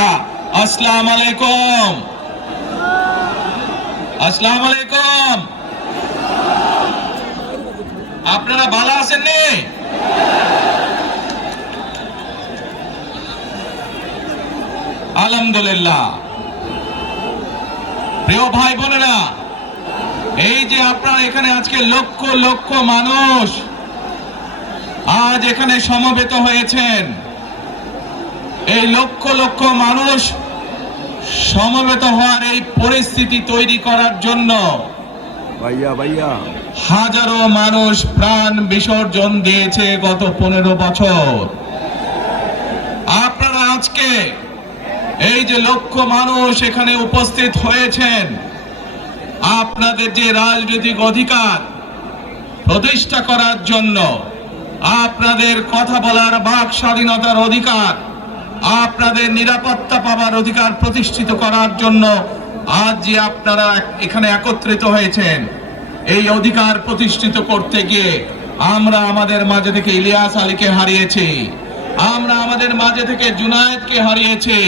বোনেরা, আসসালামু আলাইকুম। আসসালামু আলাইকুম। আপনারা ভালো আছেন নি? আলহামদুলিল্লাহ। প্রিয় ভাই বোনেরা, এই যে আপনারা এখানে আজকে লক্ষ লক্ষ মানুষ আজ এখানে সমবেত হয়েছেন, এই লক্ষ লক্ষ মানুষ সমবেত হওয়ার এই পরিস্থিতি তৈরি করার জন্য হাজারো মানুষ প্রাণ বিসর্জন দিয়েছে গত 15 বছর। আপনারা আজকে এই যে লক্ষ মানুষ এখানে উপস্থিত হয়েছেন, আপনাদের যে রাজনৈতিক অধিকার প্রতিষ্ঠা করার জন্য, আপনাদের কথা বলার বাক স্বাধীনতার অধিকার, আপনাদের নিরাপত্তা পাওয়ার অধিকার প্রতিষ্ঠিত করার জন্য আজ যে আপনারা এখানে একত্রিত হয়েছেন, এই অধিকার প্রতিষ্ঠিত করতে গিয়ে আমরা আমাদের মাঝে থেকে ইলিয়াস আলীকে হারিয়েছি, আমরা আমাদের মাঝে থেকে জুনায়েদকে হারিয়েছি,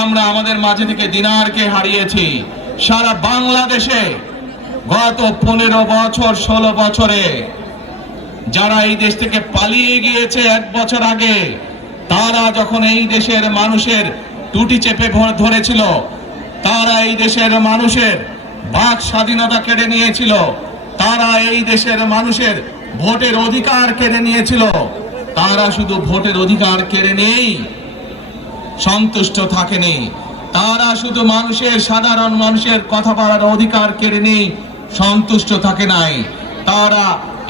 আমরা আমাদের মাঝে থেকে দিনারকে হারিয়েছি। সারা বাংলাদেশে গত 15 বছর 16 বছরে যারা এই দেশ থেকে পালিয়ে গিয়েছে 1 বছর আগে, তারা যখন এই দেশের মানুষের টুটি চেপে ধরেছিল, তারা এই দেশের মানুষের বাক স্বাধীনতা কেড়ে নিয়েছিল, তারা এই দেশের মানুষের ভোটের অধিকার কেড়ে নিয়েছিল, তারা শুধু ভোটের অধিকার কেড়ে নেই সন্তুষ্ট থাকেনি, তারা শুধু সাধারণ মানুষের কথা বলার অধিকার কেড়ে নেই সন্তুষ্ট থাকে নাই, তারা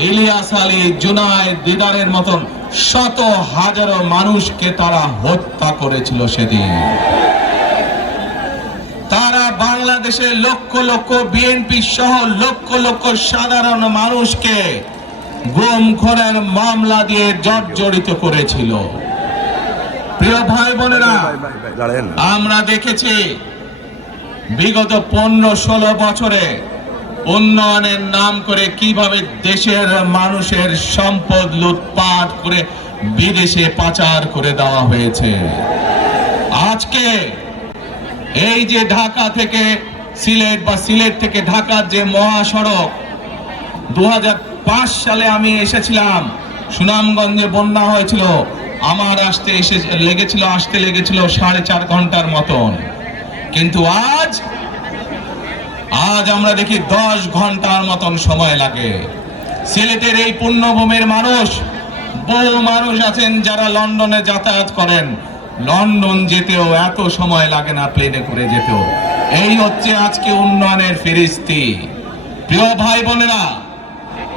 ইলিয়াস আলী, জুনায়েদ, দিদারের মতন শত হাজারো মানুষকে তারা হত্যা করেছিল সেদিন। তারা বাংলাদেশের লক্ষ লক্ষ বিএনপি সহ লক্ষ লক্ষ সাধারণ মানুষকে গুম খুনের মামলা দিয়ে জর্জরিত করেছিল। প্রিয় ভাই বোনেরা, আমরা দেখেছি বিগত 15-16 বছরে উন্নয়নের নাম করে কিভাবে দেশের মানুষের সম্পদ লুটপাট করে বিদেশে পাচার করে দেওয়া হয়েছে। আজকে এই যে ঢাকা থেকে সিলেট বা সিলেট থেকে ঢাকার যে মহাসড়ক, 2005 সালে আমি এসেছিলাম, সুনামগঞ্জে বন্যা হয়েছিল, আমার আসতে লেগেছিল 4.5 ঘন্টার মতন, কিন্তু আজ আমরা দেখি 10 ঘন্টার মতন সময় লাগে। সিলেটের এই পুণ্যভূমির মানুষ, বহু মানুষ আছেন যারা লন্ডনে যাতায়াত করেন, লন্ডন যেতেও এত সময় লাগে না প্লেনে করে যেতেও। এই হচ্ছে আজকে উন্নয়নের ফিরিস্তি। প্রিয় ভাই বোনেরা,